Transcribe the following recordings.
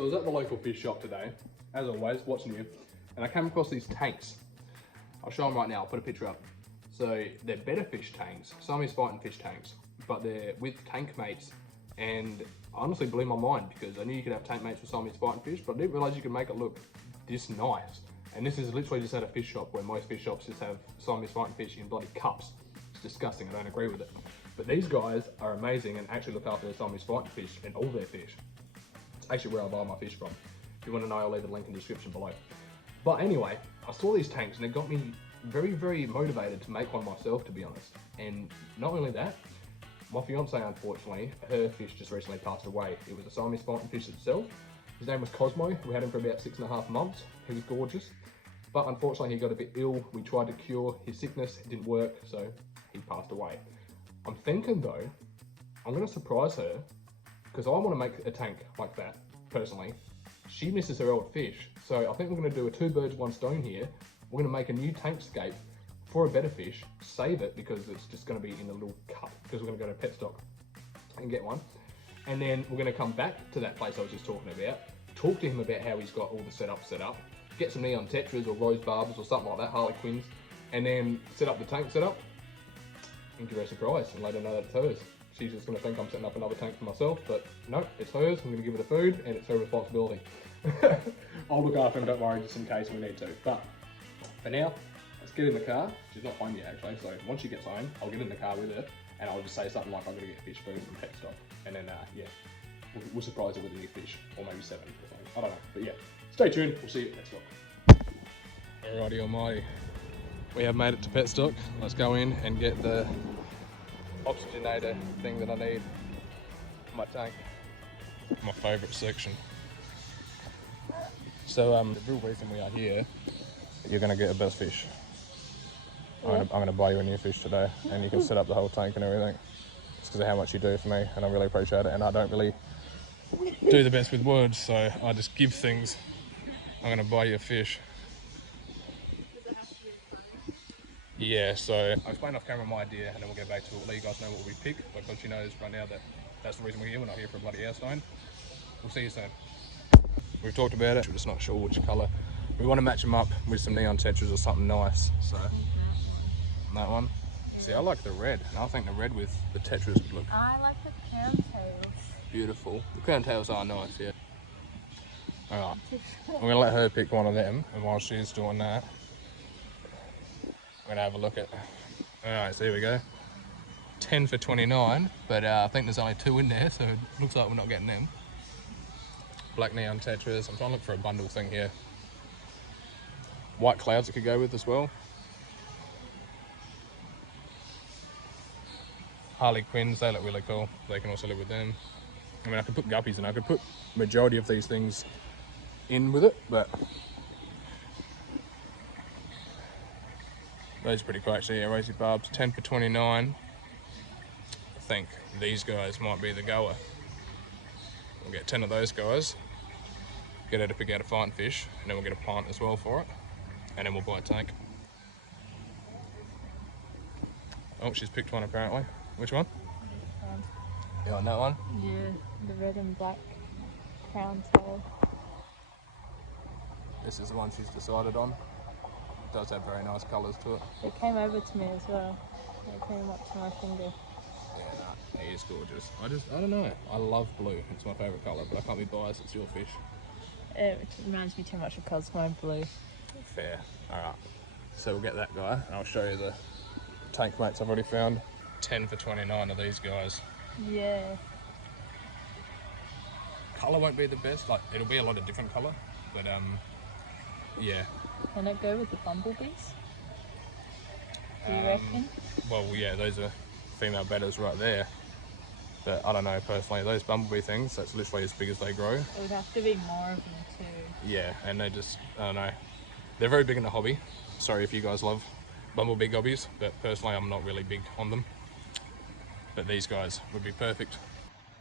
So I was at the local fish shop today, as always, watching you, and I came across these tanks. I'll show them right now, I'll put a picture up. So they're Betta fish tanks, Siamese fighting fish tanks, but they're with tank mates, and honestly blew my mind because I knew you could have tank mates with Siamese fighting fish, but I didn't realise you could make it look this nice. And this is literally just at a fish shop where most fish shops just have Siamese fighting fish in bloody cups. It's disgusting, I don't agree with it. But these guys are amazing and actually look after the Siamese fighting fish and all their fish. It's actually where I buy my fish from. If you want to know, I'll leave the link in the description below. But anyway, I saw these tanks and it got me very, very motivated to make one myself, to be honest. And not only that, my fiancée, unfortunately, her fish just recently passed away. It was a Siamese fighting fish itself. His name was Cosmo. We had him for about 6.5 months. He was gorgeous. But unfortunately, he got a bit ill. We tried to cure his sickness. It didn't work, so he passed away. I'm thinking, though, I'm going to surprise her because I want to make a tank like that, personally. She misses her old fish. So I think we're going to do a 2 birds, 1 stone here. We're going to make a new tankscape for a Betta fish, save it because it's just going to be in a little cup because we're going to go to pet stock and get one. And then we're going to come back to that place I was just talking about, talk to him about how he's got all the setup set up, get some neon tetras or rose barbs or something like that, Harley Quinns, and then set up the tank setup and give her a surprise and let her know that it's hers. She's just going to think I'm setting up another tank for myself, but no, it's hers. I'm going to give her the food and it's her responsibility. I'll look after him, don't worry, just in case we need to. But for now, let's get in the car. She's not home yet actually, so once she gets home, I'll get in the car with her and I'll just say something like I'm going to get fish food from pet stock. And then, yeah, we'll surprise her with a new fish, or maybe 7 or something. I don't know, but yeah, stay tuned. We'll see you at pet stock. Alrighty, almighty. We have made it to pet stock. Let's go in and get the oxygenator thing that I need for my tank. My favourite section. So, the real reason we are here, you're going to get a best fish. I'm going to buy you a new fish today, and you can set up the whole tank and everything. It's because of how much you do for me, and I really appreciate it. And I don't really do the best with words, so I just give things. I'm going to buy you a fish. Yeah, so I'll explain off camera my idea, and then we'll get back to it. Let you guys know what we pick, because she knows right now that that's the reason we're here. We're not here for a bloody airstone. We'll see you soon. We've talked about it, we're just not sure which colour. We want to match them up with some neon tetras or something nice. So, that one. See, I like the red, and I think the red with the tetras would look. I like the crown tails. Beautiful. The crown tails are nice, yeah. Alright, I'm going to let her pick one of them, and while she's doing that, I'm going to have a look at. Alright, so here we go. 10 for 29, but I think there's only 2 in there, so it looks like we're not getting them. Black neon tetras. I'm trying to look for a bundle thing here. White clouds it could go with as well. Harley Quinns, they look really cool. They can also live with them. I mean, I could put guppies and I could put majority of these things in with it, but those are pretty cool actually. Yeah, rosy barbs, 10 for 29. I think these guys might be the goer. We'll get 10 of those guys, get her to pick out a fighting fish, and then we'll get a pint as well for it, and then we'll buy a tank. Oh, she's picked one apparently. Which one? This one. You want that one? Yeah, the red and black crown tail. This is the one she's decided on. It does have very nice colours to it. It came over to me as well. It came up to my finger. Yeah, nah, he is gorgeous. I don't know. I love blue. It's my favourite colour, but I can't be biased. It's your fish. It reminds me too much of Cosmo Blue. Fair. Alright. So we'll get that guy, and I'll show you the tank mates I've already found. 10 for 29 of these guys. Yeah. Colour won't be the best. Like, it'll be a lot of different colour, but yeah. Can it go with the bumblebees? Do you reckon? Well, yeah, those are female bettas right there. But I don't know, personally, those bumblebee things, that's literally as big as they grow. It would have to be more of them too. Yeah, and they just, I don't know. They're very big in the hobby. Sorry if you guys love bumblebee gobbies, but personally I'm not really big on them. But these guys would be perfect.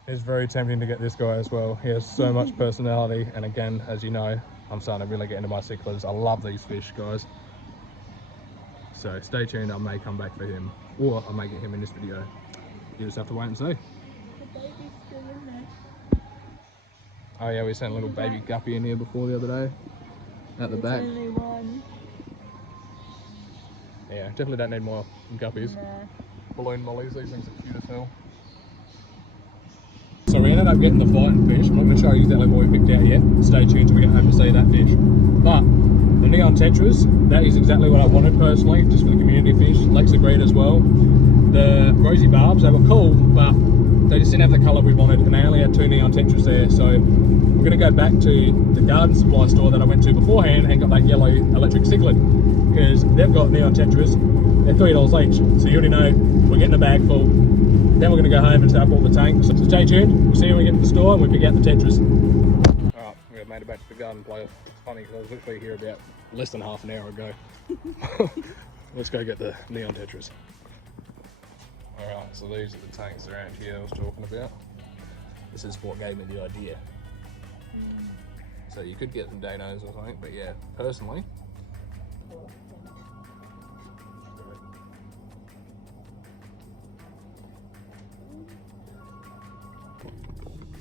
It's very tempting to get this guy as well. He has so much personality, and again, as you know, I'm starting to really get into my cichlids. I love these fish, guys. So stay tuned, I may come back for him, or I may get him in this video. You just have to wait and see. The baby's still in there. Oh yeah, we sent a little baby guppy in here before the other day. At the back. Only one. Yeah, definitely don't need more guppies. Nah. Balloon mollies, these things are cute as hell. So we ended up getting the fighting fish. I'm not going to show you exactly what we picked out yet. Stay tuned till we get home to see that fish. But the neon tetras, that is exactly what I wanted personally, just for the community fish. Lex agreed as well. The rosy barbs, they were cool, but they just didn't have the colour we wanted, and they only had 2 neon tetras there. So we're going to go back to the garden supply store that I went to beforehand and got that yellow electric cichlid, because they've got neon tetras. They're $3 each, so you already know we're getting a bag full. Then we're going to go home and set up all the tanks. So stay tuned. We'll see you when we get to the store and we pick out the tetras. Alright, we made it back to the garden place. It's funny because I was literally here about less than half an hour ago. Let's go get the neon tetras. Alright, so these are the tanks around here I was talking about. This is what gave me the idea. So you could get some danos or something, but yeah, personally,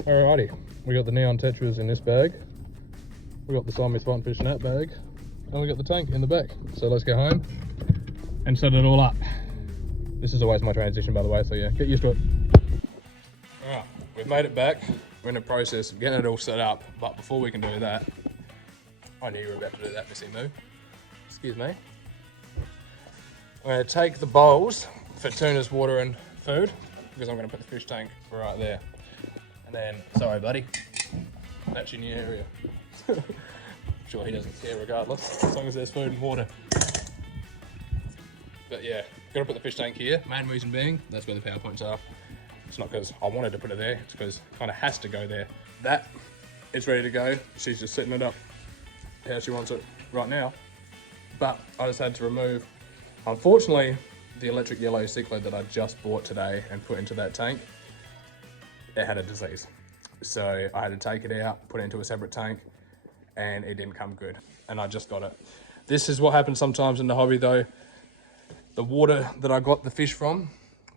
alrighty, we got the neon tetras in this bag, we got the Siamese fighting fish in that bag, and we got the tank in the back. So let's go home and set it all up. This is always my transition, by the way, so yeah, get used to it. Alright, we've made it back. We're in the process of getting it all set up, but before we can do that, I knew you were about to do that, Missy Moo. Excuse me. I'm going to take the bowls for Tuna's water and food, because I'm going to put the fish tank right there. And then, sorry buddy, that's your new area. I'm sure he doesn't care regardless, as long as there's food and water. But yeah, got to put the fish tank here. Main reason being, that's where the power points are. It's not because I wanted to put it there, it's because it kind of has to go there. That is ready to go. She's just setting it up how she wants it right now. But I just had to remove, unfortunately, the electric yellow cichlid that I just bought today and put into that tank. It had a disease. So I had to take it out, put it into a separate tank, and it didn't come good. And I just got it. This is what happens sometimes in the hobby though. The water that I got the fish from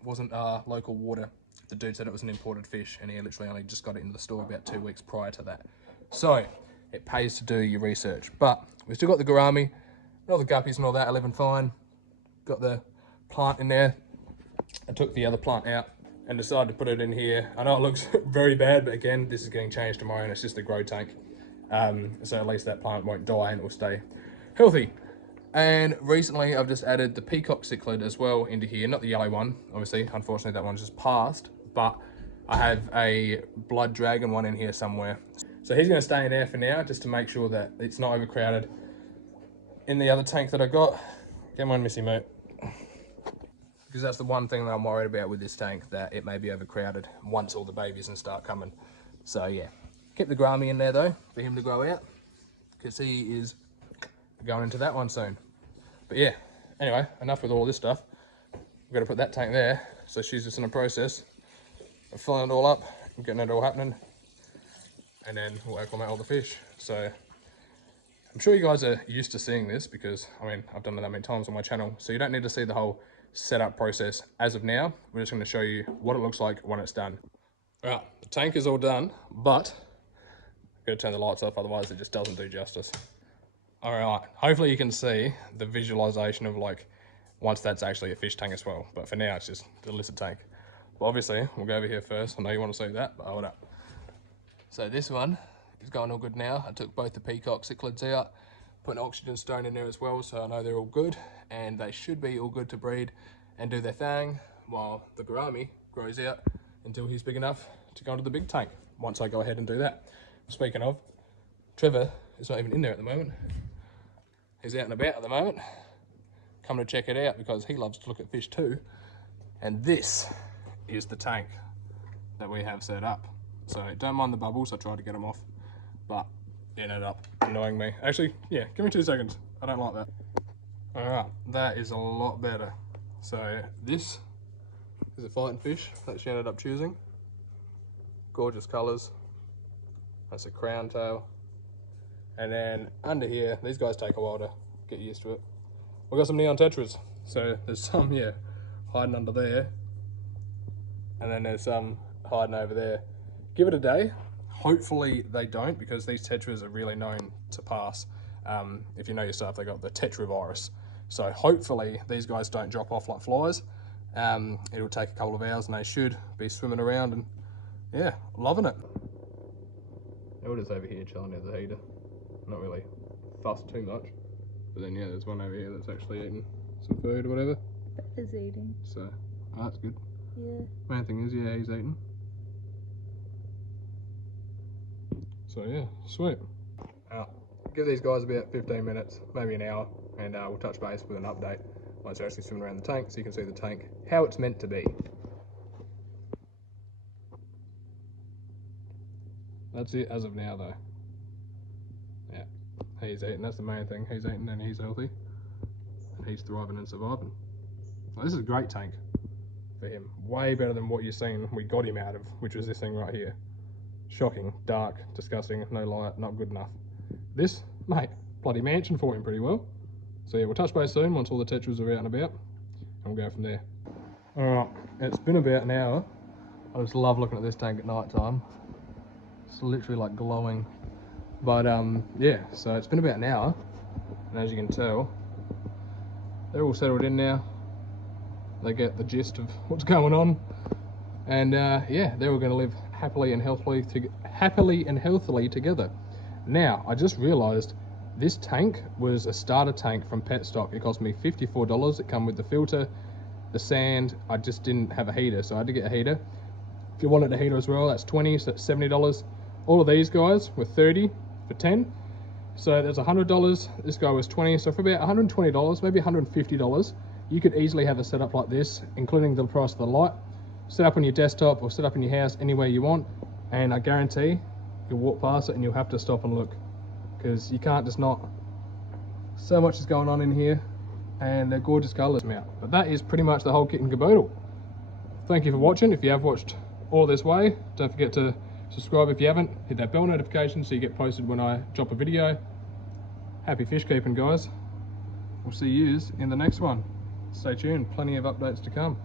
wasn't local water. The dude said it was an imported fish, and he literally only just got it into the store about 2 weeks prior to that. So it pays to do your research. But we've still got the gourami, all the guppies and all that are living fine. Got the plant in there. I took the other plant out and decided to put it in here. I know it looks very bad, but again, this is getting changed tomorrow and it's just a grow tank. So at least that plant won't die and it will stay healthy. And recently I've just added the peacock cichlid as well into here, not the yellow one, obviously, unfortunately that one's just passed, but I have a blood dragon one in here somewhere. So he's gonna stay in there for now, just to make sure that it's not overcrowded. In the other tank that I got, come on Missy mate. Because that's the one thing that I'm worried about with this tank, that it may be overcrowded once all the babies and start coming. So yeah, keep the gourami in there though, for him to grow out, because he is going into that one soon. But yeah, anyway, enough with all this stuff. We've got to put that tank there, so she's just in a process of filling it all up and getting it all happening, and then we'll acclimate all the fish. So I'm sure you guys are used to seeing this, because I mean I've done it that many times on my channel, so you don't need to see the whole setup process as of now. We're just going to show you what it looks like when it's done. Alright, the tank is all done, but I'm going to turn the lights off, otherwise it just doesn't do justice. Alright, hopefully you can see the visualization of like once that's actually a fish tank as well, but for now it's just the lizard tank. But obviously we'll go over here first. I know you want to see that, but hold up. So this one is going all good now. I took both the peacock cichlids out, put an oxygen stone in there as well, so I know they're all good, and they should be all good to breed and do their thing, while the gourami grows out until he's big enough to go into the big tank once I go ahead and do that. Speaking of, Trevor is not even in there at the moment. He's out and about at the moment, coming to check it out because he loves to look at fish too. And this is the tank that we have set up. So don't mind the bubbles, I tried to get them off, but it ended up annoying me. Actually, yeah, give me 2 seconds. I don't like that. All right, that is a lot better. So this is a fighting fish that she ended up choosing. Gorgeous colors. That's a crown tail. And then under here, these guys take a while to get used to it. We've got some neon tetras. So there's some, yeah, hiding under there. And then there's some hiding over there. Give it a day. Hopefully they don't, because these tetras are really known to pass. If you know your stuff, they got the tetra virus. So hopefully these guys don't drop off like flies. It'll take a couple of hours and they should be swimming around, and yeah, loving it. We're just over here chilling at the heater. Not really fussed too much. But then yeah, there's one over here that's actually eating some food or whatever. Betta's eating. So, oh, that's good. Yeah. Main thing is, yeah, he's eating. So yeah, sweet. Give these guys about 15 minutes, maybe an hour, and we'll touch base with an update once they're actually swimming around the tank, so you can see the tank, how it's meant to be. That's it as of now though. Yeah, he's eating, that's the main thing. He's eating and he's healthy. And he's thriving and surviving. Well, this is a great tank for him. Way better than what you're seeing we got him out of, which was this thing right here. Shocking, dark, disgusting, no light, not good enough. This, mate, bloody mansion for him pretty well. So yeah, we'll touch base soon once all the tetras are out and about, and we'll go from there. Alright, it's been about an hour. I just love looking at this tank at night time. It's literally like glowing. But yeah, so it's been about an hour, and as you can tell, they're all settled in now. They get the gist of what's going on, and yeah, they're all going to live happily and healthily together. Now, I just realised this tank was a starter tank from Pet Stock. It cost me $54. It come with the filter, the sand. I just didn't have a heater, so I had to get a heater. If you wanted a heater as well, that's $20, so that's $70. All of these guys were $30 for 10. So that's $100. This guy was $20, so for about $120, maybe $150, you could easily have a setup like this, including the price of the light. Set up on your desktop or set up in your house anywhere you want, and I guarantee you'll walk past it and you'll have to stop and look, because you can't just not. So much is going on in here, and they're gorgeous colours out. But that is pretty much the whole kit and caboodle. Thank you for watching. If you have watched all this way, don't forget to subscribe if you haven't. Hit that bell notification so you get posted when I drop a video. Happy fish keeping, guys. We'll see yous in the next one. Stay tuned, plenty of updates to come.